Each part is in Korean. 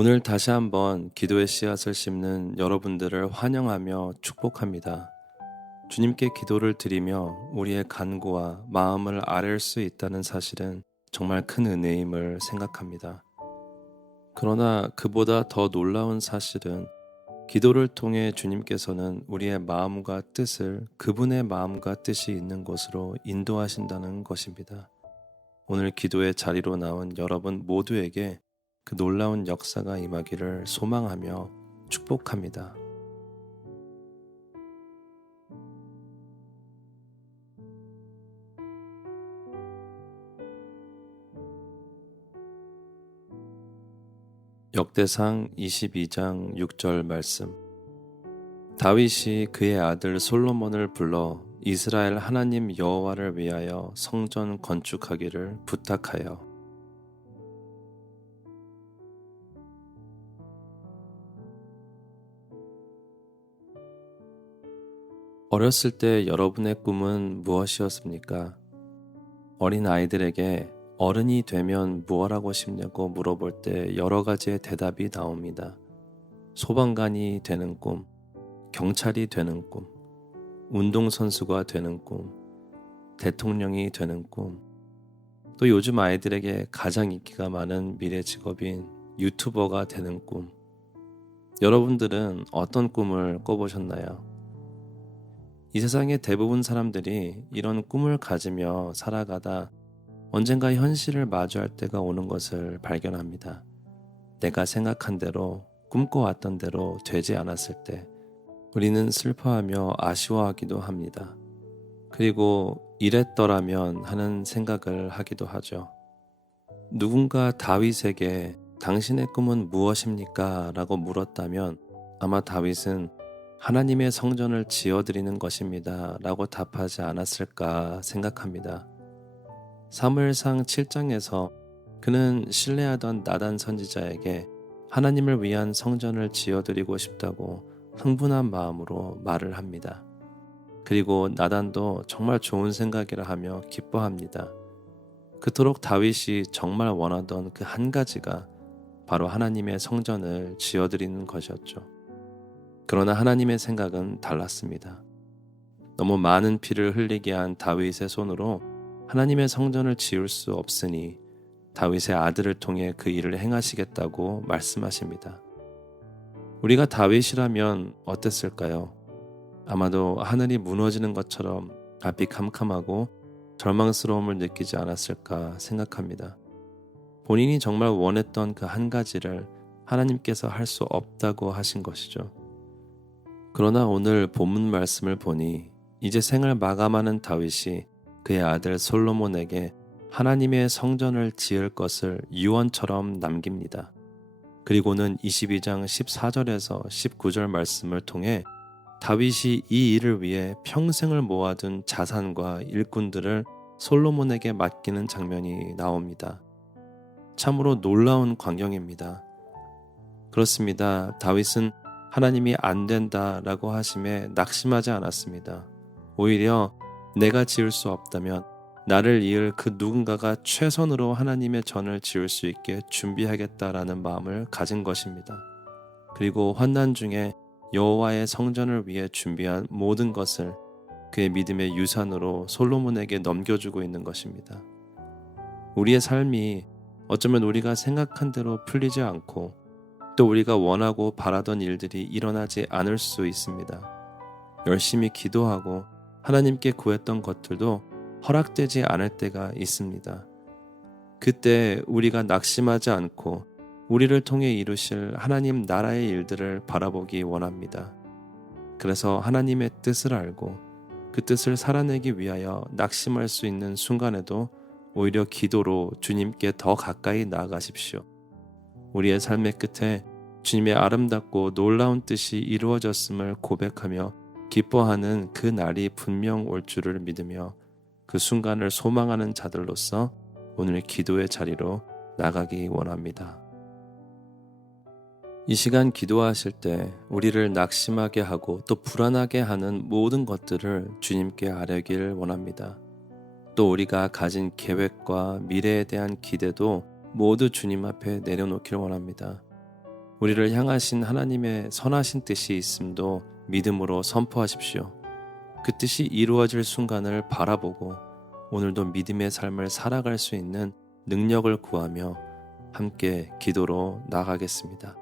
오늘 다시 한번 기도의 씨앗을 심는 여러분들을 환영하며 축복합니다. 주님께 기도를 드리며 우리의 간구와 마음을 아뢰 수 있다는 사실은 정말 큰 은혜임을 생각합니다. 그러나 그보다 더 놀라운 사실은 기도를 통해 주님께서는 우리의 마음과 뜻을 그분의 마음과 뜻이 있는 곳으로 인도하신다는 것입니다. 오늘 기도의 자리로 나온 여러분 모두에게 그 놀라운 역사가 임하기를 소망하며 축복합니다. 역대상 22장 6절 말씀. 다윗이 그의 아들 솔로몬을 불러 이스라엘 하나님 여호와를 위하여 성전 건축하기를 부탁하여. 어렸을 때 여러분의 꿈은 무엇이었습니까? 어린 아이들에게 어른이 되면 무엇 하고 싶냐고 물어볼 때 여러 가지의 대답이 나옵니다. 소방관이 되는 꿈, 경찰이 되는 꿈, 운동선수가 되는 꿈, 대통령이 되는 꿈, 또 요즘 아이들에게 가장 인기가 많은 미래 직업인 유튜버가 되는 꿈. 여러분들은 어떤 꿈을 꿔보셨나요? 이 세상의 대부분 사람들이 이런 꿈을 가지며 살아가다 언젠가 현실을 마주할 때가 오는 것을 발견합니다. 내가 생각한 대로 꿈꿔왔던 대로 되지 않았을 때 우리는 슬퍼하며 아쉬워하기도 합니다. 그리고 이랬더라면 하는 생각을 하기도 하죠. 누군가 다윗에게 당신의 꿈은 무엇입니까? 라고 물었다면 아마 다윗은 하나님의 성전을 지어드리는 것입니다. 라고 답하지 않았을까 생각합니다. 사무엘상 7장에서 그는 신뢰하던 나단 선지자에게 하나님을 위한 성전을 지어드리고 싶다고 흥분한 마음으로 말을 합니다. 그리고 나단도 정말 좋은 생각이라 하며 기뻐합니다. 그토록 다윗이 정말 원하던 그 한 가지가 바로 하나님의 성전을 지어드리는 것이었죠. 그러나 하나님의 생각은 달랐습니다. 너무 많은 피를 흘리게 한 다윗의 손으로 하나님의 성전을 지을 수 없으니 다윗의 아들을 통해 그 일을 행하시겠다고 말씀하십니다. 우리가 다윗이라면 어땠을까요? 아마도 하늘이 무너지는 것처럼 앞이 캄캄하고 절망스러움을 느끼지 않았을까 생각합니다. 본인이 정말 원했던 그 한 가지를 하나님께서 할 수 없다고 하신 것이죠. 그러나 오늘 본문 말씀을 보니 이제 생을 마감하는 다윗이 그의 아들 솔로몬에게 하나님의 성전을 지을 것을 유언처럼 남깁니다. 그리고는 22장 14절에서 19절 말씀을 통해 다윗이 이 일을 위해 평생을 모아둔 자산과 일꾼들을 솔로몬에게 맡기는 장면이 나옵니다. 참으로 놀라운 광경입니다. 그렇습니다. 다윗은 하나님이 안 된다라고 하심에 낙심하지 않았습니다. 오히려 내가 지을 수 없다면 나를 이을 그 누군가가 최선으로 하나님의 전을 지을 수 있게 준비하겠다라는 마음을 가진 것입니다. 그리고 환난 중에 여호와의 성전을 위해 준비한 모든 것을 그의 믿음의 유산으로 솔로몬에게 넘겨주고 있는 것입니다. 우리의 삶이 어쩌면 우리가 생각한 대로 풀리지 않고 또 우리가 원하고 바라던 일들이 일어나지 않을 수 있습니다. 열심히 기도하고 하나님께 구했던 것들도 허락되지 않을 때가 있습니다. 그때 우리가 낙심하지 않고 우리를 통해 이루실 하나님 나라의 일들을 바라보기 원합니다. 그래서 하나님의 뜻을 알고 그 뜻을 살아내기 위하여 낙심할 수 있는 순간에도 오히려 기도로 주님께 더 가까이 나아가십시오. 우리의 삶의 끝에 주님의 아름답고 놀라운 뜻이 이루어졌음을 고백하며 기뻐하는 그 날이 분명 올 줄을 믿으며 그 순간을 소망하는 자들로서 오늘 기도의 자리로 나가기 원합니다. 이 시간 기도하실 때 우리를 낙심하게 하고 또 불안하게 하는 모든 것들을 주님께 아뢰길 원합니다. 또 우리가 가진 계획과 미래에 대한 기대도 모두 주님 앞에 내려놓길 원합니다. 우리를 향하신 하나님의 선하신 뜻이 있음도 믿음으로 선포하십시오. 그 뜻이 이루어질 순간을 바라보고 오늘도 믿음의 삶을 살아갈 수 있는 능력을 구하며 함께 기도로 나아가겠습니다.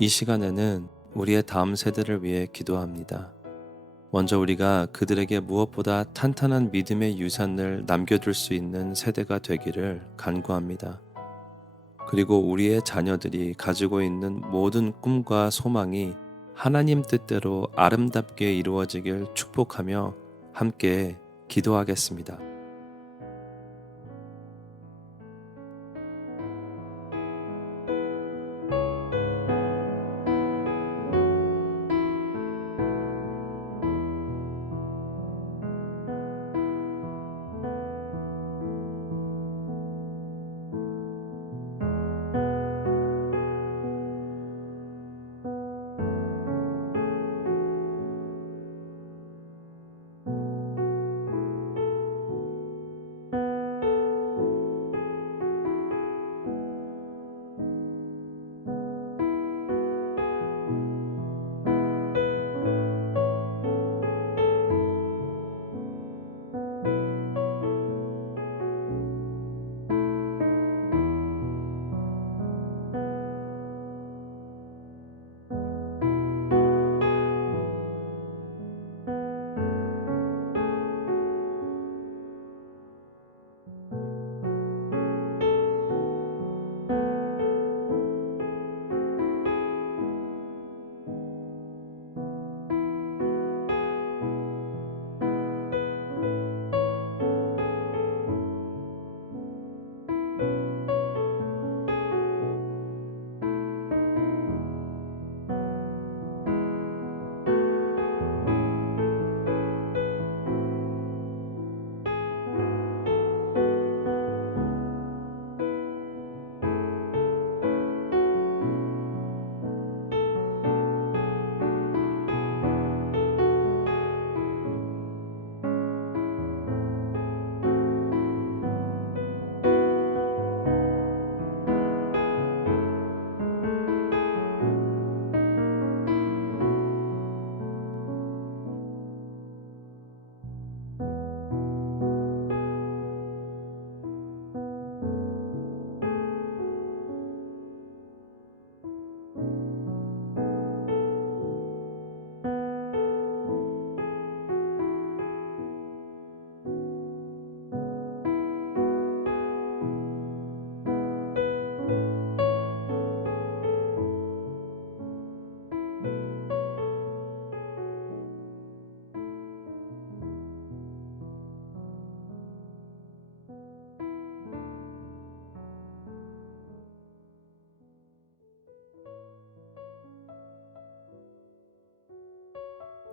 이 시간에는 우리의 다음 세대를 위해 기도합니다. 먼저 우리가 그들에게 무엇보다 탄탄한 믿음의 유산을 남겨둘 수 있는 세대가 되기를 간구합니다. 그리고 우리의 자녀들이 가지고 있는 모든 꿈과 소망이 하나님 뜻대로 아름답게 이루어지길 축복하며 함께 기도하겠습니다.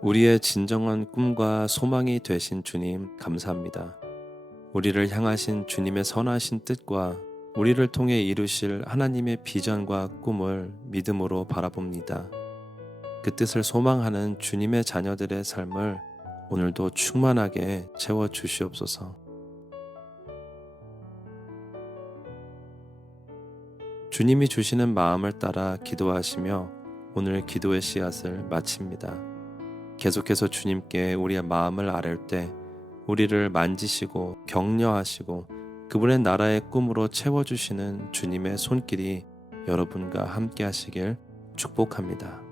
우리의 진정한 꿈과 소망이 되신 주님 감사합니다. 우리를 향하신 주님의 선하신 뜻과 우리를 통해 이루실 하나님의 비전과 꿈을 믿음으로 바라봅니다. 그 뜻을 소망하는 주님의 자녀들의 삶을 오늘도 충만하게 채워 주시옵소서. 주님이 주시는 마음을 따라 기도하시며 오늘 기도의 씨앗을 마칩니다. 계속해서 주님께 우리의 마음을 아뢰 때 우리를 만지시고 격려하시고 그분의 나라의 꿈으로 채워주시는 주님의 손길이 여러분과 함께 하시길 축복합니다.